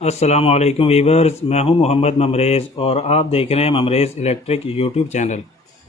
अस्सलाम वालेकुम वीवर्स, मैं हूं मोहम्मद ममरेज़ और आप देख रहे हैं ममरेज़ इलेक्ट्रिक यूट्यूब चैनल।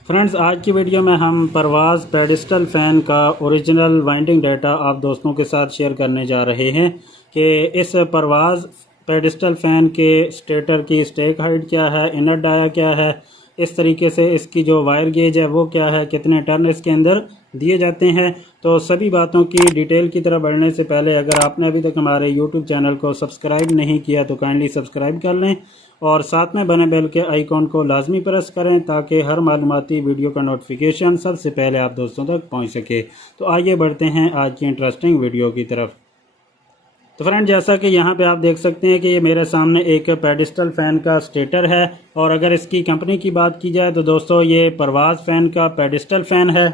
फ्रेंड्स, आज की वीडियो में हम परवाज़ पेडिस्टल फ़ैन का ओरिजिनल वाइंडिंग डाटा आप दोस्तों के साथ शेयर करने जा रहे हैं कि इस परवाज़ पेडिस्टल फ़ैन के स्टेटर की स्टेक हाइट क्या है, इनर डाया क्या है, इस तरीके से इसकी जो वायर गेज है वो क्या है, कितने टर्न इसके अंदर दिए जाते हैं। तो सभी बातों की डिटेल की तरफ बढ़ने से पहले अगर आपने अभी तक हमारे यूट्यूब चैनल को सब्सक्राइब नहीं किया तो काइंडली सब्सक्राइब कर लें और साथ में बने बेल के आइकॉन को लाजमी प्रेस करें ताकि हर मालूमाती वीडियो का नोटिफिकेशन सबसे पहले आप दोस्तों तक पहुंच सके। तो आइए बढ़ते हैं आज की इंटरेस्टिंग वीडियो की तरफ। तो फ्रेंड, जैसा कि यहाँ पे आप देख सकते हैं कि ये मेरे सामने एक पेडिस्टल फ़ैन का स्टेटर है और अगर इसकी कंपनी की बात की जाए तो दोस्तों ये परवाज़ फ़ैन का पेडिस्टल फ़ैन है।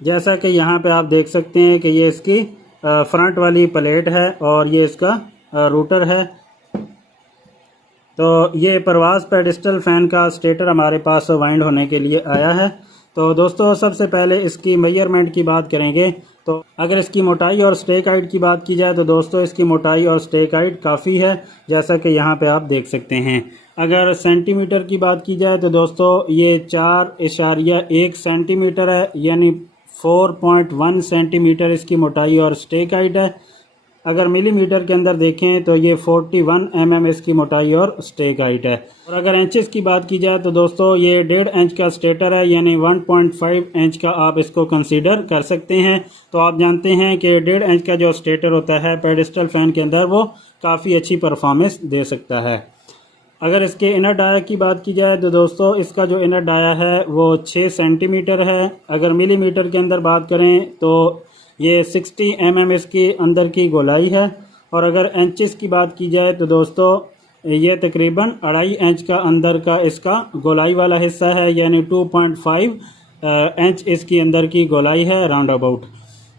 जैसा कि यहाँ पे आप देख सकते हैं कि ये इसकी फ्रंट वाली प्लेट है और ये इसका रूटर है। तो ये परवाज़ पेडिस्टल फ़ैन का स्टेटर हमारे पास वाइंड होने के लिए आया है। तो दोस्तों सबसे पहले इसकी मेजरमेंट की बात करेंगे। तो अगर इसकी मोटाई और स्टेक हाइट की बात की जाए तो दोस्तों इसकी मोटाई और स्टेक हाइट काफ़ी है, जैसा कि यहाँ पे आप देख सकते हैं। अगर सेंटीमीटर की बात की जाए तो दोस्तों ये 4.1 सेंटीमीटर है, यानी 4.1 सेंटीमीटर इसकी मोटाई और स्टेक हाइट है। अगर मिलीमीटर के अंदर देखें तो ये 41 mm इसकी मोटाई और स्टेक हाइट है। और अगर इंचेस की बात की जाए तो दोस्तों ये 1.5 इंच का स्टेटर है, यानी 1.5 इंच का आप इसको कंसीडर कर सकते हैं। तो आप जानते हैं कि 1.5 इंच का जो स्टेटर होता है पेडिस्टल फ़ैन के अंदर वो काफ़ी अच्छी परफॉर्मेंस दे सकता है। अगर इसके इनर डाया की बात की जाए तो दोस्तों इसका जो इनर डाया है वो 6 सेंटीमीटर है। अगर मिलीमीटर के अंदर बात करें तो ये 60 mm इसकी अंदर की गोलाई है। और अगर इंचेस की बात की जाए तो दोस्तों ये तकरीबन 2.5 इंच का अंदर का इसका गोलाई वाला हिस्सा है, यानी 2.5 इंच इसकी अंदर की गोलाई है राउंड अबाउट।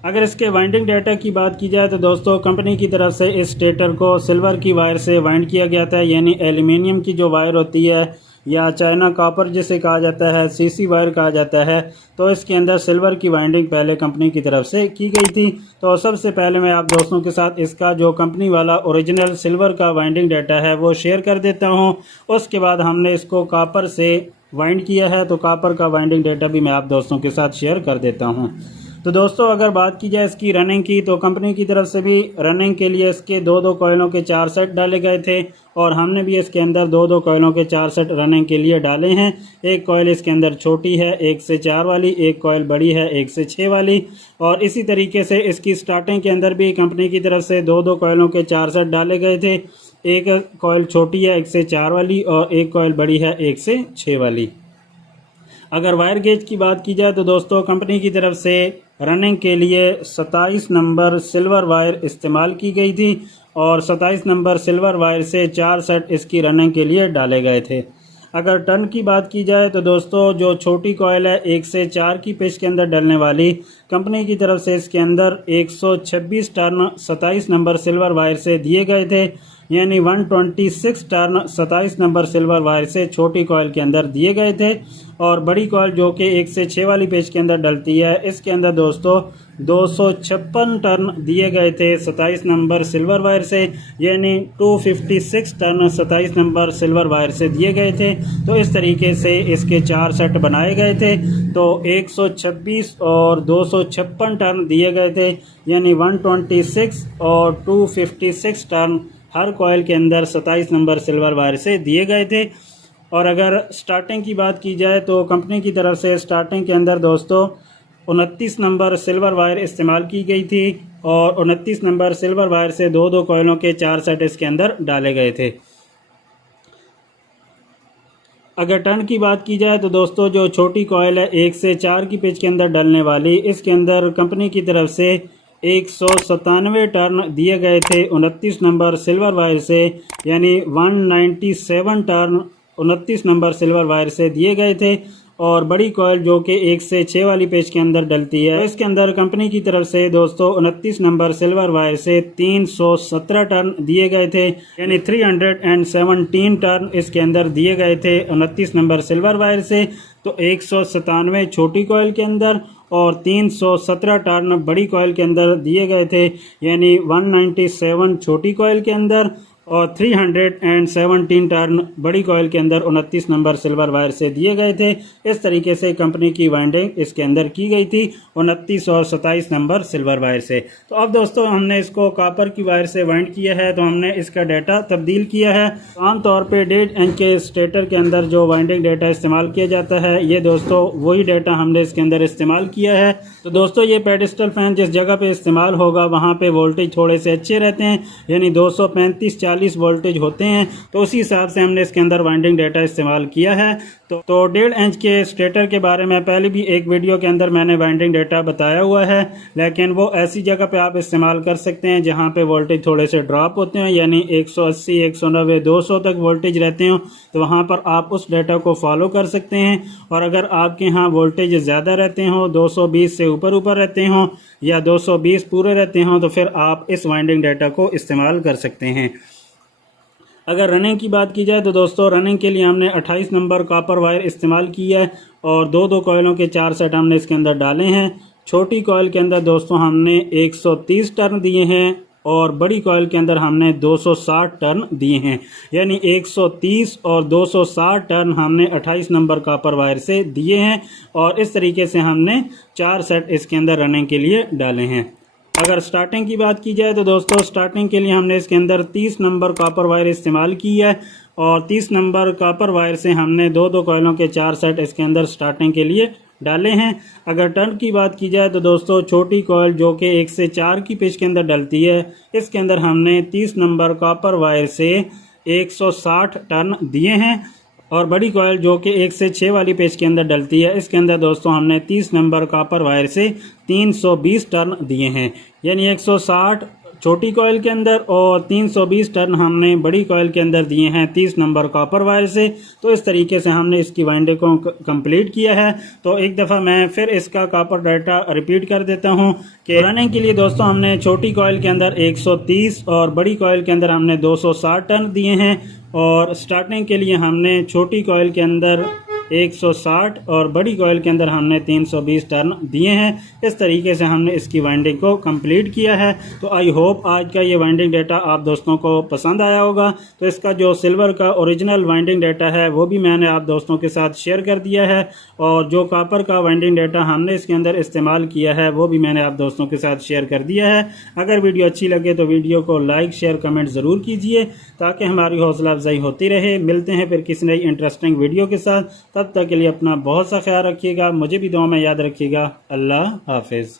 अगर इसके वाइंडिंग डाटा की बात की जाए तो दोस्तों कंपनी की तरफ से इस स्टेटर को सिल्वर की वायर से वाइंड किया गया था, यानी एल्यूमिनियम की जो वायर होती है या चाइना कॉपर जिसे कहा जाता है, सीसी वायर कहा जाता है, तो इसके अंदर सिल्वर की वाइंडिंग पहले कंपनी की तरफ से की गई थी। तो सबसे पहले मैं आप दोस्तों के साथ इसका जो कंपनी वाला ओरिजिनल सिल्वर का वाइंडिंग डाटा है वो शेयर कर देता हूं। उसके बाद हमने इसको कॉपर से वाइंड किया है, तो कॉपर का वाइंडिंग डाटा भी मैं आप दोस्तों के साथ शेयर कर देता हूँ। तो दोस्तों अगर बात की जाए इसकी रनिंग की तो कंपनी की तरफ से भी रनिंग के लिए इसके 2-2 कॉइलों के 4 सेट डाले गए थे और हमने भी इसके अंदर 2-2 कॉइलों के 4 सेट रनिंग के लिए डाले हैं। एक कॉइल इसके अंदर छोटी है 1 से 4 वाली, एक कॉइल बड़ी है 1 से 6 वाली। और इसी तरीके से इसकी स्टार्टिंग के अंदर भी कंपनी की तरफ से 2-2 कॉइलों के 4 सेट डाले गए थे। एक कॉइल छोटी है 1 से 4 वाली और एक कॉइल बड़ी है 1 से 6 वाली। अगर वायर गेज की बात की जाए तो दोस्तों कंपनी की तरफ से रनिंग के लिए 27 नंबर सिल्वर वायर इस्तेमाल की गई थी और 27 नंबर सिल्वर वायर से 4 सेट इसकी रनिंग के लिए डाले गए थे। अगर टर्न की बात की जाए तो दोस्तों जो छोटी कॉइल है 1 से 4 की पिच के अंदर डलने वाली, कंपनी की तरफ से इसके अंदर 126 टर्न 27 नंबर सिल्वर वायर से दिए गए थे, यानी 126 टर्न 27 नंबर सिल्वर वायर से छोटी कॉइल के अंदर दिए गए थे। और बड़ी कॉइल जो कि 1 से 6 वाली पेच के अंदर डलती है, इसके अंदर दोस्तों 256 टर्न दिए गए थे 27 नंबर सिल्वर वायर से, यानी 256 टर्न 27 नंबर सिल्वर वायर से दिए गए थे। तो इस तरीके से इसके 4 सेट बनाए गए थे। तो 126 और 256 टर्न दिए गए थे, यानी 126 और 256 टर्न हर कॉइल के अंदर 27 नंबर सिल्वर वायर से दिए गए थे। और अगर स्टार्टिंग की बात की जाए तो कंपनी की तरफ से स्टार्टिंग के अंदर दोस्तों 29 नंबर सिल्वर वायर इस्तेमाल की गई थी और 29 नंबर सिल्वर वायर से 2-2 कॉइलों के 4 सेट इसके अंदर डाले गए थे। अगर टर्न की बात की जाए तो दोस्तों जो छोटी कॉइल है 1 से 4 की पिच के अंदर डलने वाली, इसके अंदर कंपनी की तरफ से 197 टर्न दिए गए थे 29 नंबर सिल्वर वायर से, यानी 197 टर्न 29 नंबर सिल्वर वायर से दिए गए थे। और बड़ी कॉइल जो कि 1 से 6 वाली पेच के अंदर डलती है, इसके अंदर कंपनी की तरफ से दोस्तों 29 नंबर सिल्वर वायर से 317 टर्न दिए गए थे, यानी 317 टर्न इसके अंदर दिए गए थे 29 नंबर सिल्वर वायर से। तो 197 छोटी कॉइल के अंदर और 317 टर्न बड़ी कॉइल के अंदर दिए गए थे, यानी 197 छोटी कॉइल के अंदर और 317 टर्न बड़ी कॉइल के अंदर 29 नंबर सिल्वर वायर से दिए गए थे। इस तरीके से कंपनी की वाइंडिंग इसके अंदर की गई थी 29 और 27 नंबर सिल्वर वायर से। तो अब दोस्तों हमने इसको कॉपर की वायर से वाइंड किया है, तो हमने इसका डाटा तब्दील किया है। आमतौर पे 1.5 इंच के स्टेटर के अंदर जो वाइंडिंग डाटा इस्तेमाल किया जाता है, ये दोस्तों वही डाटा हमने इसके अंदर इस्तेमाल किया है। तो दोस्तों ये पेडिस्टल फैन जिस जगह पे इस्तेमाल होगा वहाँ पे वोल्टेज थोड़े से अच्छे रहते हैं, यानी 235-40 वोल्टेज होते हैं। तो उसी हिसाब से हमने इसके अंदर वाइंडिंग डाटा इस्तेमाल किया है। तो 1.5 इंच के स्टेटर के बारे में पहले भी एक वीडियो के अंदर मैंने वाइंडिंग डाटा बताया हुआ है, लेकिन वो ऐसी जगह पे आप इस्तेमाल कर सकते हैं जहाँ पे वोल्टेज थोड़े से ड्रॉप होते हैं, यानी 180, 190, 200 तक वोल्टेज रहते हो, तो वहाँ पर आप उस डाटा को फॉलो कर सकते हैं। और अगर आपके यहाँ वोल्टेज ज़्यादा रहते हो, 220 से ऊपर रहते हो या 220 पूरे रहते हो, तो फिर आप इस वाइंडिंग डाटा को इस्तेमाल कर सकते हैं। अगर रनिंग की बात की जाए तो दोस्तों रनिंग के लिए हमने 28 नंबर कॉपर वायर इस्तेमाल की है और दो कॉइलों के 4 सेट हमने इसके अंदर डाले हैं। छोटी कॉइल के अंदर दोस्तों हमने 130 टर्न दिए हैं और बड़ी कॉइल के अंदर हमने 260 टर्न दिए हैं, यानी 130 और 260 टर्न हमने 28 नंबर कॉपर वायर से दिए हैं। और इस तरीके से हमने 4 सेट इसके अंदर रनिंग के लिए डाले हैं। अगर स्टार्टिंग की बात की जाए तो दोस्तों स्टार्टिंग के लिए हमने इसके अंदर 30 नंबर कॉपर वायर इस्तेमाल की है और 30 नंबर कॉपर वायर से हमने दो कॉइलों के 4 सेट इसके अंदर स्टार्टिंग के लिए डाले हैं। अगर टर्न की बात की जाए तो दोस्तों छोटी कॉइल जो कि 1 से 4 की पिच के अंदर डलती है, इसके अंदर हमने 30 नंबर कॉपर वायर से 160 टर्न दिए हैं। और बड़ी कॉइल जो कि 1 से 6 वाली पेच के अंदर डलती है, इसके अंदर दोस्तों हमने 30 नंबर कॉपर वायर से 320 टर्न दिए हैं, यानी 160 छोटी कॉइल के अंदर और 320 टर्न हमने बड़ी कॉइल के अंदर दिए हैं 30 नंबर कॉपर वायर से। तो इस तरीके से हमने इसकी वाइंडिंग को कंप्लीट किया है। तो एक दफ़ा मैं फिर इसका कॉपर डाटा रिपीट कर देता हूं कि रनिंग के लिए दोस्तों हमने छोटी कॉइल के अंदर 130 और बड़ी कॉइल के अंदर हमने 260 टर्न दिए हैं। और स्टार्टिंग के लिए हमने छोटी कॉइल के अंदर 160 और बड़ी कॉइल के अंदर हमने 320 टर्न दिए हैं। इस तरीके से हमने इसकी वाइंडिंग को कंप्लीट किया है। तो आई होप आज का ये वाइंडिंग डाटा आप दोस्तों को पसंद आया होगा। तो इसका जो सिल्वर का ओरिजिनल वाइंडिंग डाटा है वो भी मैंने आप दोस्तों के साथ शेयर कर दिया है और जो कॉपर का वाइंडिंग डाटा हमने इसके अंदर इस्तेमाल किया है वो भी मैंने आप दोस्तों के साथ शेयर कर दिया है। अगर वीडियो अच्छी लगे तो वीडियो को लाइक, शेयर, कमेंट ज़रूर कीजिए ताकि हमारी हौसला अफजाई होती रहे। मिलते हैं फिर किसी नई इंटरेस्टिंग वीडियो के साथ। तब तक के लिए अपना बहुत सा ख्याल रखिएगा, मुझे भी दुआ में याद रखिएगा। अल्लाह हाफिज़।